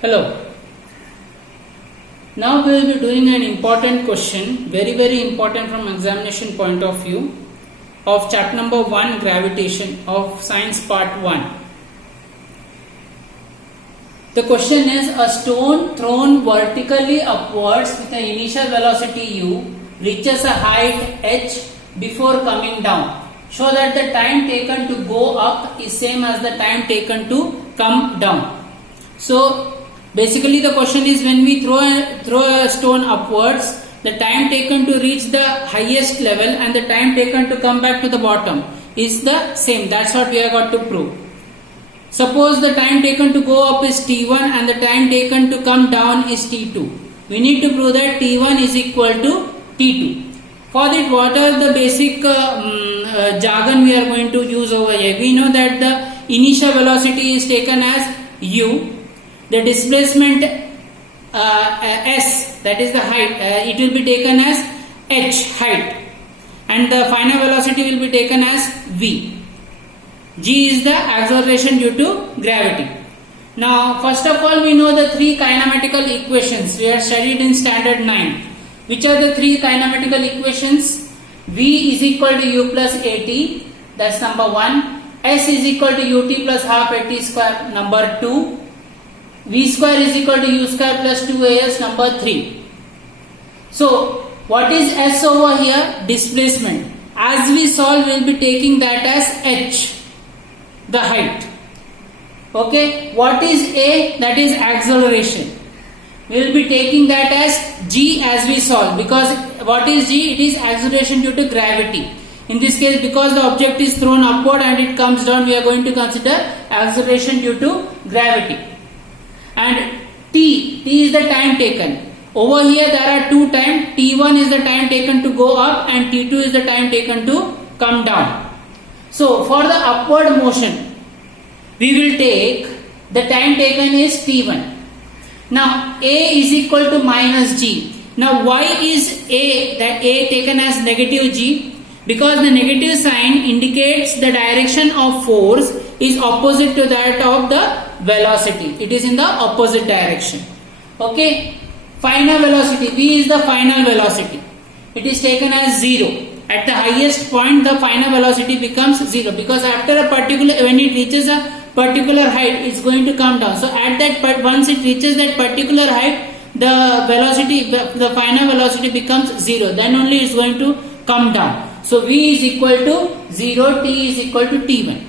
Hello. Now we will be doing an important question, very important from examination point of view, of chapter number 1, gravitation of science part 1. The question is, a stone thrown vertically upwards with an initial velocity u reaches a height h before coming down. Show that the time taken to go up is same as the time taken to come down. So basically the question is, when we throw a stone upwards, the time taken to reach the highest level and the time taken to come back to the bottom is the same. That's what we have got to prove. Suppose the time taken to go up is t1 and the time taken to come down is t2. We need to prove that t1 is equal to t2. For that, what are the basic jargon we are going to use over here? We know that the initial velocity is taken as u. The displacement s, that is the height, it will be taken as h, height, and the final velocity will be taken as v. G is the acceleration due to gravity. Now first of all, we know the three kinematical equations we have studied in standard 9. Which are the three kinematical equations? V is equal to u plus at, that's number 1. S is equal to ut plus half at square, number 2. V square is equal to u square plus 2as, number 3. So what is S over here? Displacement. As we solve, we will be taking that as h, the height. Okay. What is A? That is acceleration. We will be taking that as g as we solve, because what is g? It is acceleration due to gravity. In this case, because the object is thrown upward and it comes down, we are going to consider acceleration due to gravity. And t is the time taken. Over here there are two times. t1 is the time taken to go up and t2 is the time taken to come down. So for the upward motion, we will take the time taken is t1. Now a is equal to minus g. Now why is that a taken as negative g? Because the negative sign indicates the direction of force is opposite to that of the velocity. It is in the opposite direction. Okay. Final velocity, v is the final velocity. It is taken as 0. At the highest point, the final velocity becomes 0, because after a particular, when it reaches a particular height, it's going to come down. So at that, once it reaches that particular height, the velocity, the final velocity becomes 0. Then only it's going to come down. So v is equal to 0, t is equal to t1.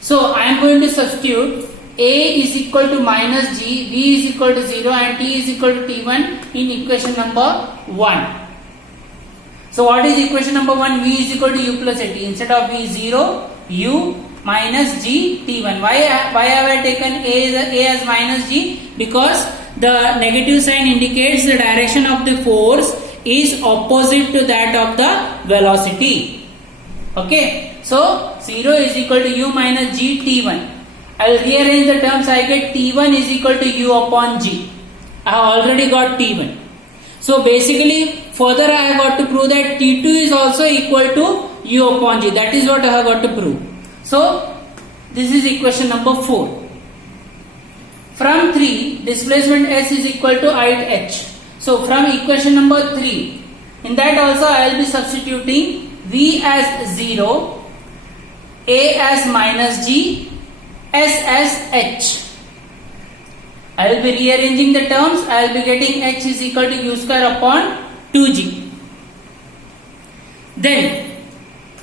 So I am going to substitute a is equal to minus g, v is equal to 0 and t is equal to t1 in equation number 1. So what is equation number 1? V is equal to u plus at. Instead of v 0, u minus g t1. Why have I taken a as minus g? Because the negative sign indicates the direction of the force is opposite to that of the velocity. Okay. So 0 is equal to u minus g t1. I will rearrange the terms. I get t1 is equal to u upon g. I have already got t1. So basically, further I have got to prove that t2 is also equal to u upon g. That is what I have got to prove. So this is equation number 4. From 3, displacement s is equal to height h. So from equation number 3, in that also I will be substituting v as 0, a as minus g, s as h. I will be rearranging the terms. I will be getting h is equal to u square upon 2g. Then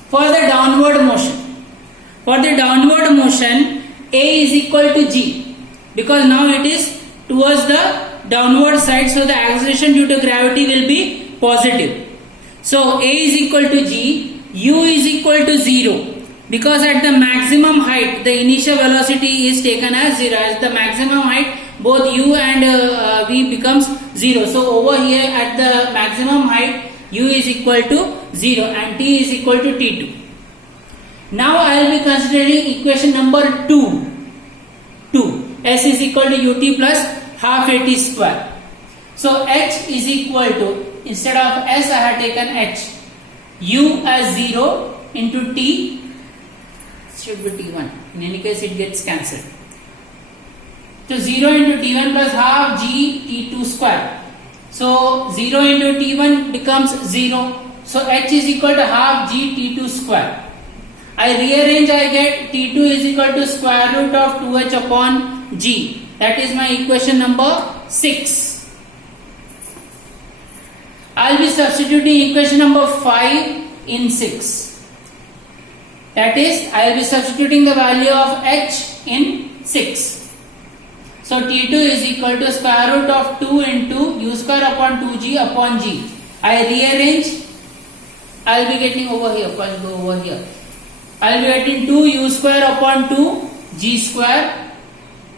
for the downward motion, a is equal to g, because now it is towards the downward side, so the acceleration due to gravity will be positive. So a is equal to g, u is equal to 0. Because at the maximum height, the initial velocity is taken as 0. At the maximum height, both u and v becomes 0. So over here at the maximum height, u is equal to 0 and t is equal to t2. Now I will be considering equation number 2. S is equal to ut plus half at square. So h is equal to, instead of s I have taken h, u as 0 into t should be t1. In any case, it gets cancelled. So 0 into T1 plus half G T2 square. So 0 into T1 becomes 0. So H is equal to half G T2 square. I rearrange, I get T2 is equal to square root of 2H upon G. That is my equation number 6. I will be substituting equation number 5 in 6. That is, I will be substituting the value of H in 6. So T2 is equal to square root of 2 into U square upon 2G upon G. I rearrange, I will be getting over here, first go over here. I will be getting 2 U square upon 2 G square.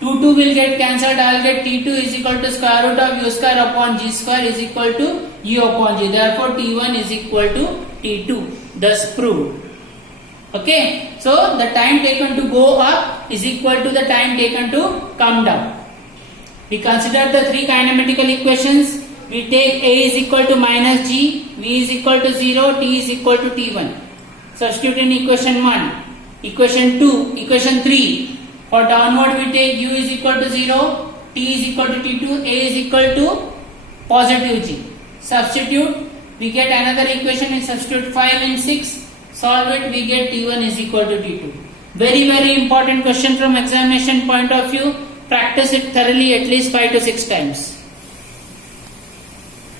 2 will get cancelled. I will get T2 is equal to square root of U square upon G square is equal to U upon G. Therefore T1 is equal to T2. Thus proved. Okay. So the time taken to go up is equal to the time taken to come down. We consider the three kinematical equations. We take A is equal to minus G, V is equal to 0, T is equal to T1. Substitute in equation 1. Equation 2, equation 3. For downward we take U is equal to 0, T is equal to T2, A is equal to positive G. Substitute, we get another equation, we substitute 5 in 6. Solve it, we get T1 is equal to T2. Very important question from examination point of view. Practice it thoroughly at least 5 to 6 times.